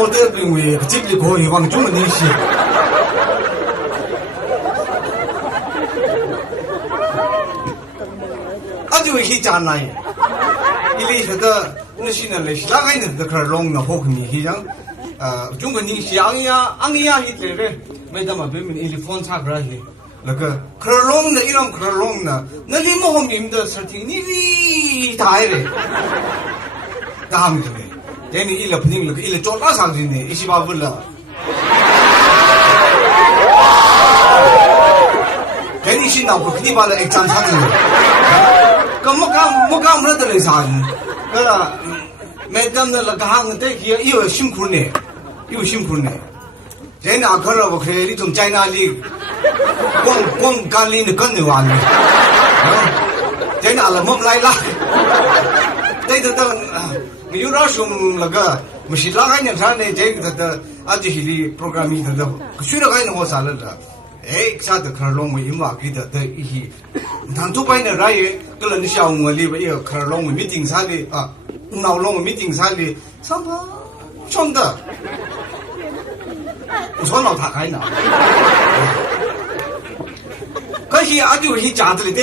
我的认为这里可以往中的那些。啊，就会讲那，因为这个那些呢，那个呢，这个龙呢，好看你像中国人是昂呀一点的，没得嘛，别们一放差不了去。那个克隆的，一种克隆的，那里莫名的事情，你大的，他们的，但你一了不定了，一了做大上去呢，一起把不了。但你现在不肯定把那一张上去了，个没干不了的那啥子，个没干的那个行的也有辛苦呢，有辛苦呢。现在可能不可以，你从在哪里？光干练的更牛完了，在哪了没来啦？对的，有点凶那个，不是那个人啥呢？这个的，就是的 programming 的，学了个人我啥了的？哎，啥的可弄我因为给的一些，他都把那来个，个人小我里边有可弄我没定啥的啊，脑弄我没定啥的，什么装的？我说老他开呢。可是啊，就去家子里的，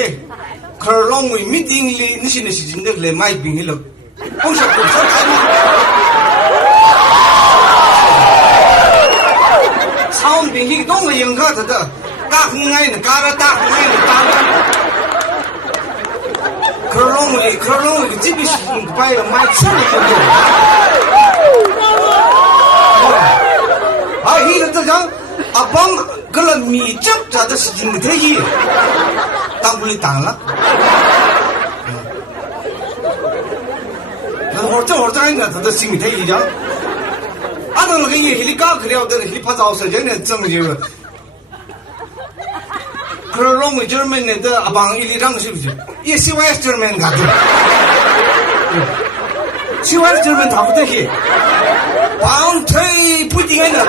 可是老外没定的，那些那些真的来买饼去了，我说不少钱嘛。炒饼去东个人家的，大红爱的，嘎了大红爱的，嘎了。可是老外这个事情摆了买错了对不对？啊，现在这样啊帮。个了米酒这的事情的特意，当不了当了。这会儿这样他的心里特意讲，啊，那个也你搞去了的，你怕早时间呢，怎么就？可是老美这边呢，的阿帮一里长是不是？也喜欢这边干的，喜欢这边他不得去，帮推不定的。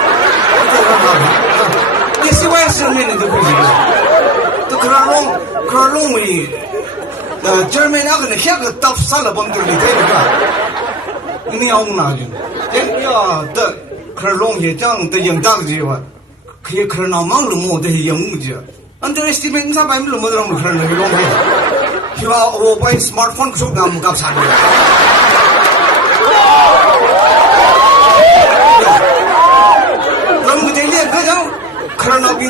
也是外省人的都不行，都可能弄为，这边那个呢，下个到啥了帮着你这个，你要哪去？人家的可能弄些这样的应当的话，可以可能忙了么的应物的，俺这这边啥办不了么的弄可能那个弄的，是吧？我把 smartphone 手干不干啥的。可能那边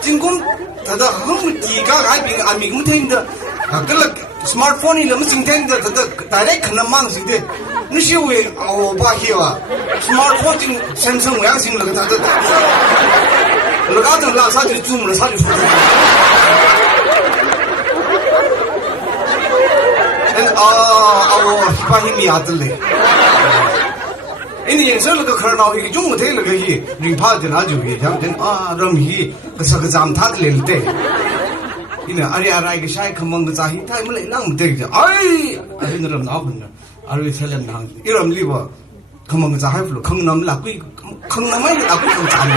进攻，他的很低个海边啊，没么听的啊，个了 smartphone 里那么今天的他的 direct 可能忙是的，你是为我把去啊 ，smartphone 进深圳我样行了个他的，那个等拉萨就注了，他就说。我把你米伢子嘞。因为说那个可能那个中国队那个去，你怕的那就去，像真啊，让米个啥个咱他的来的，因为阿里阿拉一个啥看忙个咋去，他们来那么对的，哎，阿里那人哪分呢？阿里才来那，一人里吧，看忙个咋还不了，看那么拉贵，看那么拉贵更咋的？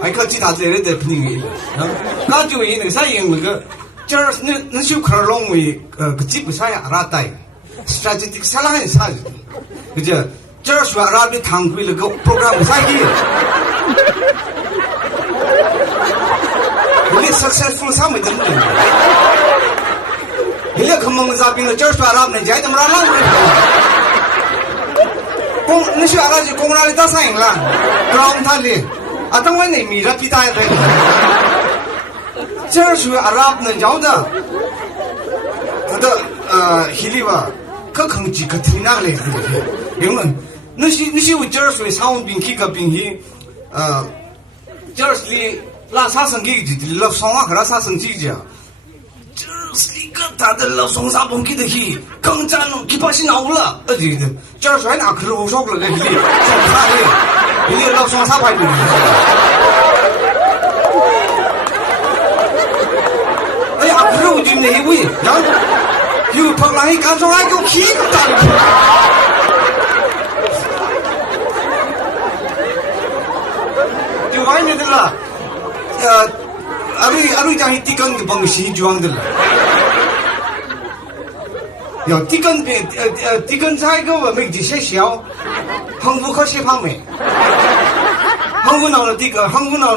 还靠其他这类的不能的，那就因为啥因那个。这那就可能为个基本上阿拉带，strategic 啥啦很啥的，这说阿拉的堂会那个 program 啥的，你 successful 啥没得么的，你看我们这边的这说阿拉们家怎么阿拉公那说阿拉就公阿拉打啥赢了，让他的，啊，当然你米了比大的。这属于阿拉伯人讲的，他的希里吧，可坑几个听那来的，因为那些为这属于上午兵器个兵器，这是里拉萨生给的，拉双和拉萨生几家，这是一个他的拉双萨兵器的去，更加弄一把是闹了，这是还拿克鲁说了个希里，双萨的，希里拉双萨派的。肉就那位，然后又跑来干出来给我屁股打的。就外面的了，阿瑞讲一地更就帮西装的了。有地根菜个没几些小，杭州可些胖没，杭州闹了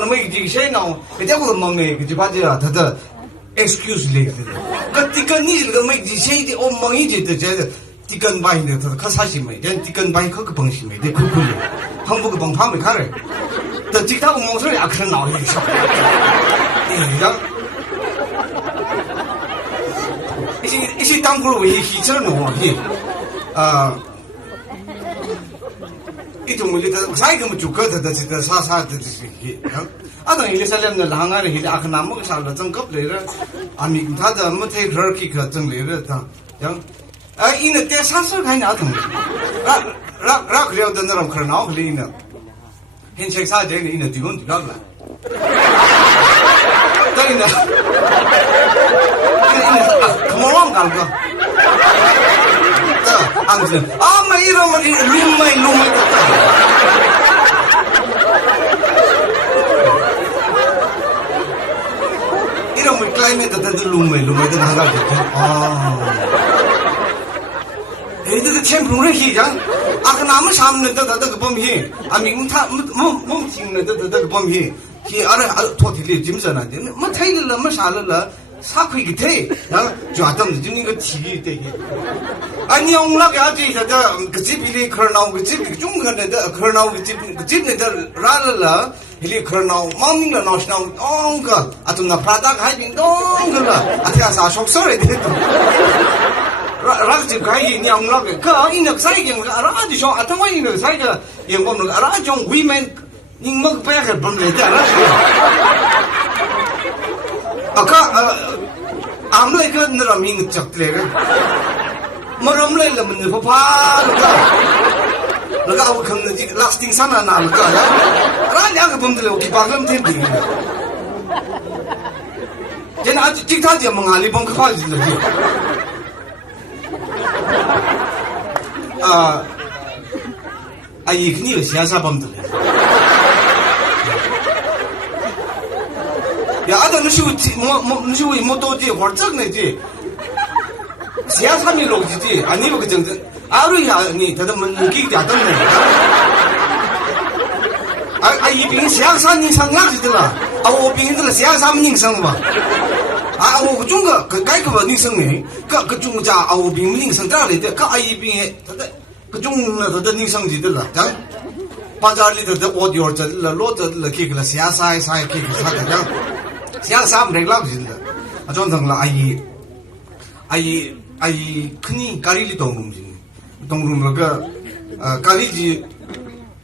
没几些闹，人家我忙没，就把这他的 excuse 来的，个地根你这个没几些的，我忙一点的这个地根白的，他可啥些没，人地根白可个东西没，得苦苦的，杭州个帮胖没看嘞，这地他我忙出来也可闹了一下，呀。一些当初为汽车弄的，一种我觉得啥一个么就搞的这个啥的这些，等于说咱们两个人阿克那么个啥了，整个来了，米他的没太可去可整来了，样，因为这啥事看哪种，让可了的那种可闹可了呢，现在啥这里呢就用就了。对呢，怎么忘干个？安子没有么的lumai，这种climate的lumai的那个这个天空人去讲，可那么上面的这个bomb去，明他没听的这个bomb去。ที่อะไรทั่วที่เลยจิมสันนะเดี๋ยวมันไทยเลยมันชาเลยละสักคุยกันเท่นะจวดตั้งแต่นี่ก็ทีเดียวอันนี้องค์ละก็อาจจะจะกจิบเลยครนาวกจิบจุ่มกันเนี่ยครนาวกจิบเนี่ยจะร้านละเลยครนาวมั่งมิ่งละนอชนาวองค์ก็อาตุนน่ะพระตาให้เป็นองค์ก็ละอาทิตย์อาชอบสวยเด็ดรักจิบใครเนี่ยองค์ละก็อินนักใส่ยังอะไรที่ชอบอาทั้งวันอินนักใส่ก็ยังบอกนึกอะไรจงวิมาน你没白还不来的了是？俺们那个那个名叫来个，没人来了，没不怕那个我看那这 lasting 啥那那个呀，那两个不得了，我给八个人听不了。现在经常讲蒙阿里帮可怕就是一个你有啥帮得了？呀，那是为么多的活整的这，谁他们逻辑的？你不个整整，如呀你他们给点等的，一边谁啥人生哪是的了？我边这个谁啥人生吧？我中国改革人生呢，个中家我边人生哪里的？一边他的个中他的人生的了，讲。巴扎里的我有这了，罗这了，给了啥给个啥的样，啥没拉不进的，装成了阿姨，肯定咖喱里东东那个咖喱鸡，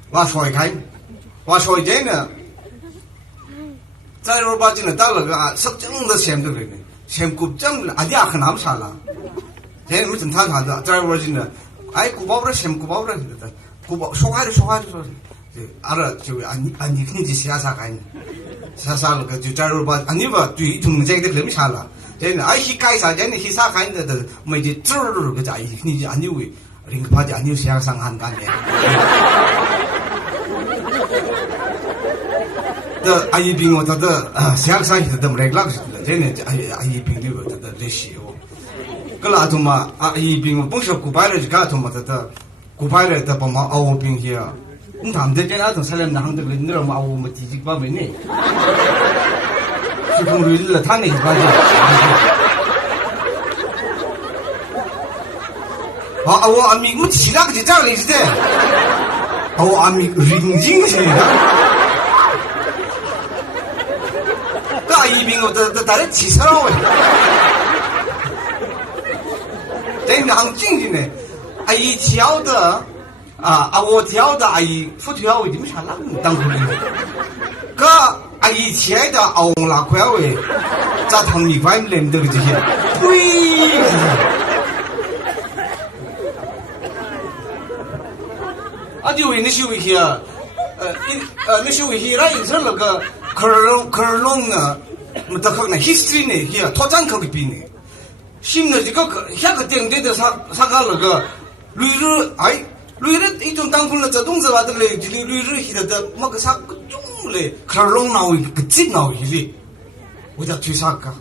挖出来呢，在罗巴进了到了个实正的咸的人呢，咸骨正了，阿很难啥了，现在没整他的，在罗进了，古包不是咸古包不是的，古包说话就说。알아 저 아니 근데 시야사 가니 사사를 그 주자로 봐 아니 봐 뒤 중쟁들 그러면 살아 쟤는 아이 가이사 쟤는 희사 가인데 뭐 이제 쭈르르 그 자이 근데 아니 왜 링크 파지 아니 시야상 한 간데 더 아이 빙어 더 시야상 더 레글락 쟤는 아이 빙어 더 레시오 그라도마 아이 빙어 봉셔 구바를 가도마 더 구바를 더 보마 아오 빙이야你他们在家等三两拿这个，你知道吗？我们第几把没呢？是从瑞了，他那一把就。我阿米我其他个就这样的是的，我阿米认真些的。那一边我大家起车了喂，在南京的呢，一条的。我跳的阿姨不跳为怎么啥那么当初的？个阿姨跳的熬那块喂，咋同你块连得这些？对。就为那些为些，那些为些，那因是那个克尔隆啊，么得看那 history 呢，些拓展口的比呢，新的这个下个点的啥个那个旅日哎。旅日一种当空了，这东西话的嘞，这里旅日去的，么个啥个种嘞，克尔隆闹个劲闹一哩，我叫推啥个？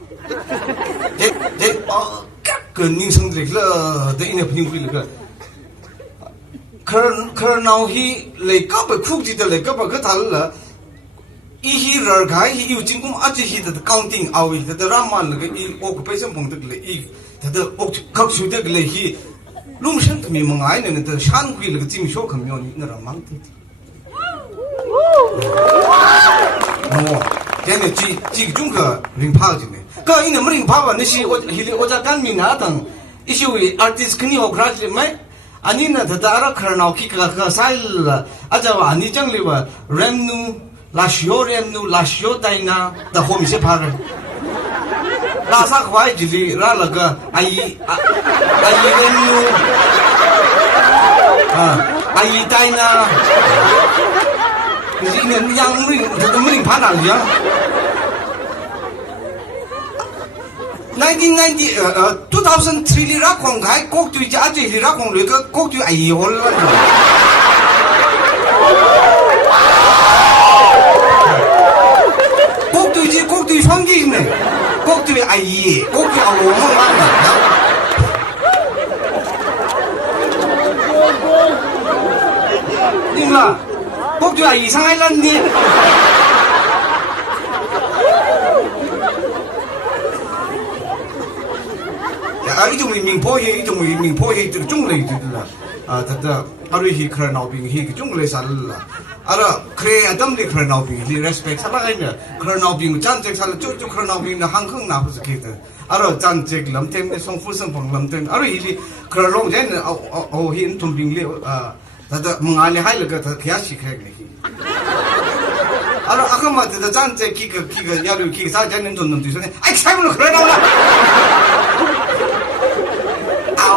个人生的了的一年平贵那个，可闹起来个不苦的来个不个他了，一些人开有经过阿这些的钢钉熬的的拉曼那个一我个本身碰的个一他的我搞出的个来去，龙山他们蒙爱呢的山贵那个金小可没有你那让忙的。哦，现在几个种个人跑进来。个因为没人跑吧，那是我在干民那等，一些位 artist 肯定好看的没，安尼呢，他打了可能去个啥了，啊，就话你讲的话 ，remnu remnu lasio daina，的后面是跑的，拉萨快就是拉那个阿姨 remnu， 阿姨daina， 你那样没人跑哪里啊？ 2003里拉公开国对家这里拉公那个国对哎呦了，国对方言呢，国对哎耶，国对啊我们嘛，你嘛，国对哎上海人呢。 一种民破业，一种民破业这个种类就是了，他的阿瑞希可能闹病，希个种类啥了，阿拉可以adam的可能闹病，你 respect 啥来呢？可能闹病，战争啥了，就可能闹病的航空那不是可以的，阿拉战争冷天的从富生朋冷天，阿瑞希可能弄人哦hin同病了他的蒙阿里还那个他开始开的。 阿拉阿克嘛，这战争几个要留几个啥战争都能对上的，哎，全部都可能了。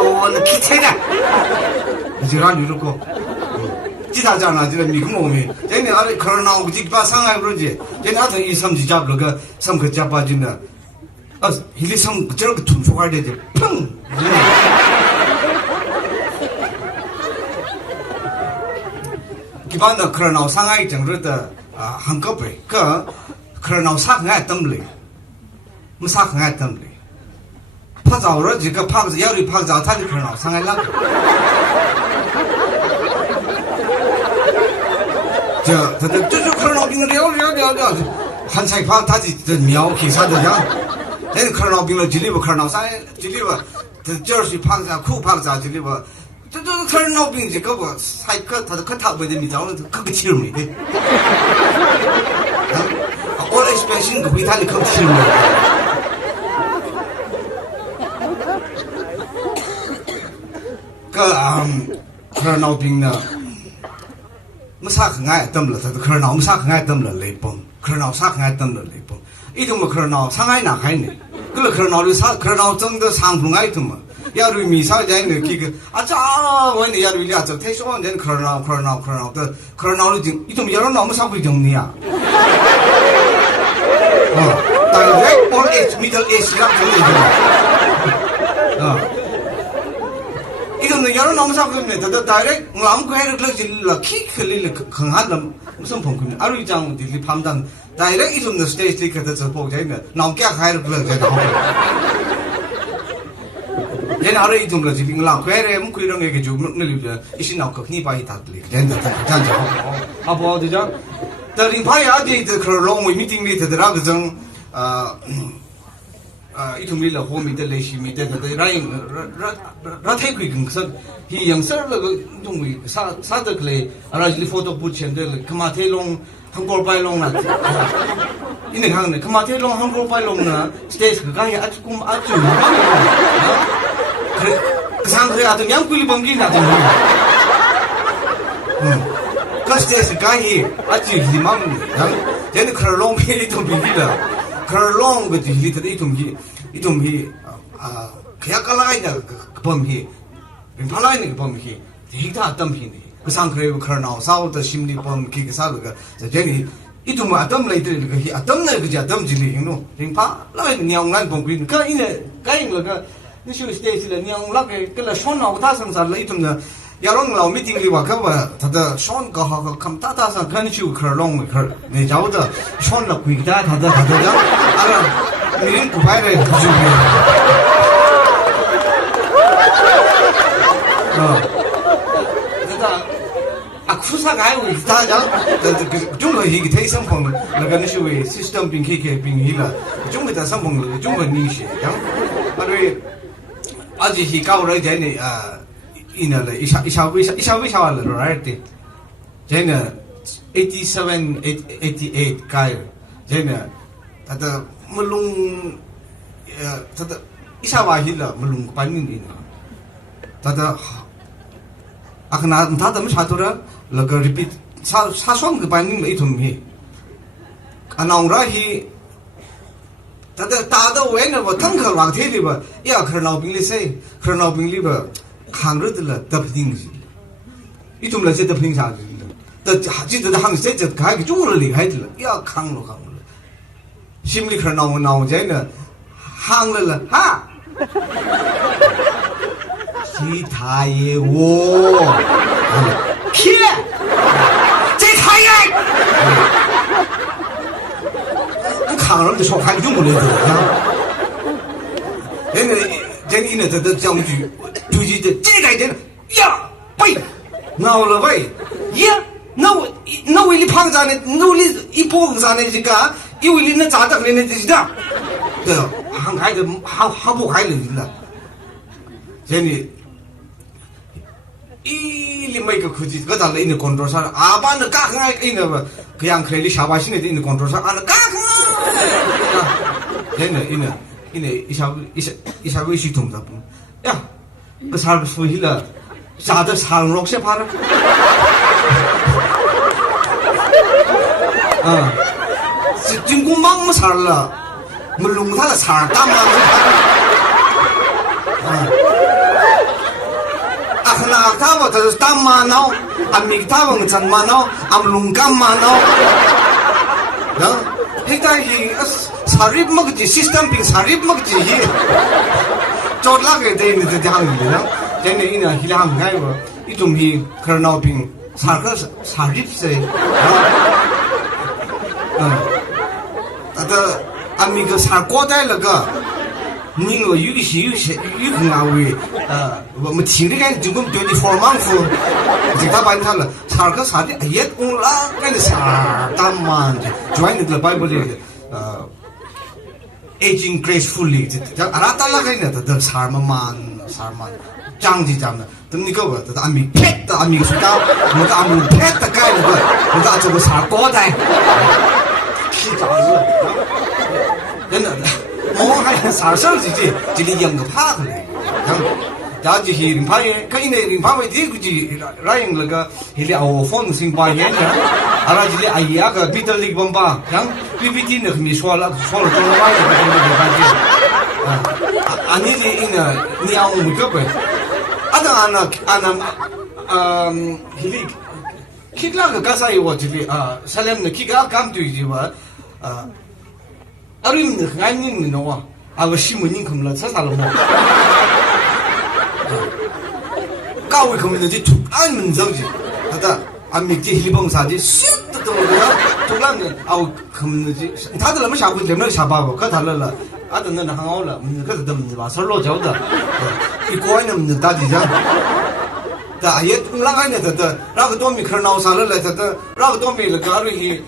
我那开车的，你就让你这个，其他讲呢，这个米空我们，今年阿拉可能拿我这把上海不是，今年他一上去加那个上个加把劲的，一里上这个突出来的就砰，基本上可能拿上海整个的很高倍，个可能拿上海登嘞，没上海登嘞。 拍照了，这个拍个要你拍照，他就可能上海那个，这就可能病聊，还才拍他的苗其他的样，那可能病了，这里不可能上海，这里不，这是拍照酷拍照，这里不，这可能病这个不，还可他的可他不的你知道，可个气没的，我来说新个回他的可气没。 可能闹病呢，没啥可爱等了，他可能闹没啥可爱等了雷崩，可能闹啥可爱等了雷崩，一种么可能闹上海哪海呢？可能闹的啥？可能闹真的上不爱的嘛？要对米啥人呢？这个这我那要对俩这太少人可能闹的，可能闹的就一种要闹没啥会整的呀。大概我middle age 啦，이거는 여러 너무 사고입니다. 더 다이렉 아무 해를 그렇게 키클릴 강한 무슨 봉급이 아루이장 딜리 판단 다이렉 이좀 스테이지 리커서 보자면 나오게 해를 그렇게 얘는 아루 이좀 그렇지 빙랑 괴래 뭐 그런 얘기 좀 늘리면 이신 나고 그 바이 다들리 된다 단자 아버 어디죠? 다른 바이 아디 그 롱 미팅 리더라 그정 이tum리라 호미데 레시미데 라인 라테크 근서 히 영서를 좀 사드클레 아라지 포토 부첸데 그마테롱 한골 바이롱나 이네 강네 그마테롱 한골 바이롱나 스테이스 그가이 아주 꿈 아주 그 상태에 아주 양꿀이 범기 나도 그 스테이스 가이 아주 희망 얘는 그런 롱페이 좀 비비다 그런 그 딜리트 이tumhi kaya kalai na bomhi palai na bomhi hita tamhi ni kusang kre kharnao saw ta shimni bom ki ka sa ga jeni itum atam lai de ga hi atam na ga atam jili hinu ringpa lai nyang ngan bom green ka ine kai la ga ni shu stage la nyang la ke la shon na ta sang sa la itum na yarong la meeting li wa ka ba ta da shon ka ha ka kam ta ta sa kan shu kharlong khar ne jaw da shon la kui da ta da ara 你不拍的，啊，苦啥爱为他讲，中国一个太上风，那个那是为 system 并 KK 并一了，中国在上风了，中国你些，讲，啊对，而且是搞了在呢一那了，一下了，来的，在呢87、88改，在呢，他的melung，他的一下完了melung panin ini，他的。他怎么查到了？那个 repeat， 他说个班宁没同意。那我是，他的大的为呢，我腾克往天里吧，呀，可老兵里噻，可老兵里吧，看着的了，得不定是，一种了这得不定啥子的，记得行这开个中了厉害的了，呀，看了，心里可闹在呢，行了哈。其他也我，骗，这他也，你看了就说还用不了的，人呢这讲句，就是这个人呀，喂，闹了喂，呀，那为你胖啥呢？那为你一波啥呢？这个，因为你那咋的呢？这是的，对，还开的，还不开了呢，真的。你每个科技个咱来的control上，阿爸那干看哎那个，个样可以下巴现在的control上，啊那干看，真的，一下微系统的不，呀，个啥不说了，啥的啥落些怕了，是经过忙么啥了，没弄他的啥干嘛？那他们这是当嘛闹，米他们真嘛闹，龙干嘛闹，现在sarip么个 system 并 sarip 么个是，做那个的你这样子呢？现在呢，现在很开个，一种是可能闹并 sarip 噻，那个米个 sar 过代那个。你我有很安慰，我们听的看就跟对你4 months， 这他办他了，查个啥的，哎呀，我啦，那个啥，他妈的，就按那个 Bible 里aging gracefully， 这阿拉那个呢，这啥嘛，讲的，等你个我，这阿米撇的阿米说到，我个阿米撇的盖那个，我个这个啥高的，是咋子？真的。我还啥事儿这里养个怕的嘞，然后就是零八月，可以呢，零八月这个就让那个那里我放心把烟的，阿拉这里哎呀个彼得里邦吧，然后 PPT 呢没说了中了嘛，你这呢你要我们个呗，那个刚才我这里Salem 呢，刚对的吧아르면 그냥님 너와 아그 시문님 금라 사살로 뭐 까위 금는지 tuk안 저지 하다 안미지 희봉사지 쑥도 또가 또라는 아우 금는지 다들 너무 샤고 되면 샤바고 그 달라라 아들은 항아올라 그래도 좀 와설로 저다 이 고아는 다지자 다 아예 올라가네 다 라고 도미 그런 나오살을 다 라고 도미 가르히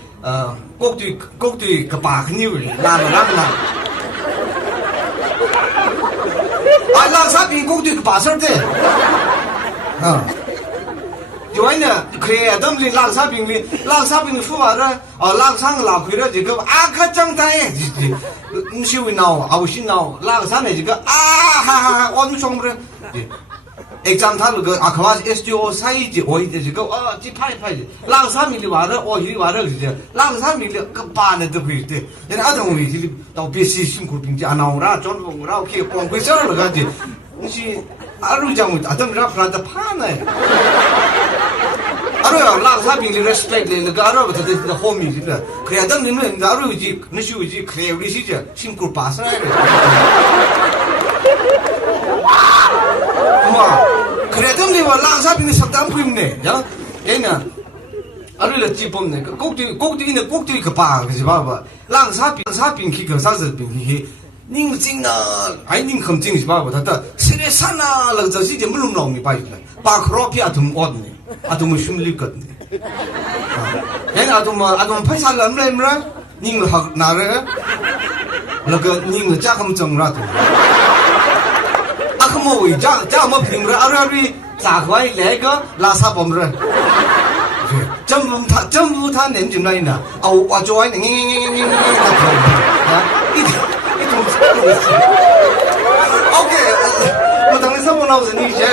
꼭두이 그 바크니를 라나 랑사빈 꼭두이 그 바설때 요아이나 그래 덤리 랑사빈 후와라 랑상 라퀴라 지금 아카짱타에 음시위 나오 아우신 나오 랑산에 지금 아하하 어느 정도래 exam 他那个阿克瓦 SDO 사이지 어이데 지금 지 파이 랑사밀리 와라 어이 와라 그지 랑사밀리 그 반에도 그때 내가 아동 우리 또 비시 신고 빙지 안 나오라 전봉으로 오케이 공부해서를 가지 혹시 아루장 아담이라 프라다 파네 아루야 랑사밀리 respect 내가 아루부터 그 호미지라 그래 아담님은 아루지 너시우지 그래 우리 시죠 신고 봐서 그래도 내가 랑사빈이 석담 부임네, 야, 얘는 아르를 찌범네, 꼭두이 그 봐, 그지 봐봐. 랑사빈 기그 사슬빈 기, 宁静啊，哎，宁很静是吧？他的现在sana了，这是怎么弄老米白的？把克罗皮阿同我的，阿同什么里个的？哎，阿同拍下来没没？宁了好哪个？那个宁了家他们整了的。阿克莫为家么平了，阿拉瑞咋回来个拉萨bomb了？전부 다 냄즘 라인다. 아, 와 좋아해. 아, 오케이. 뭐 당연히 선물 나오서 니 이제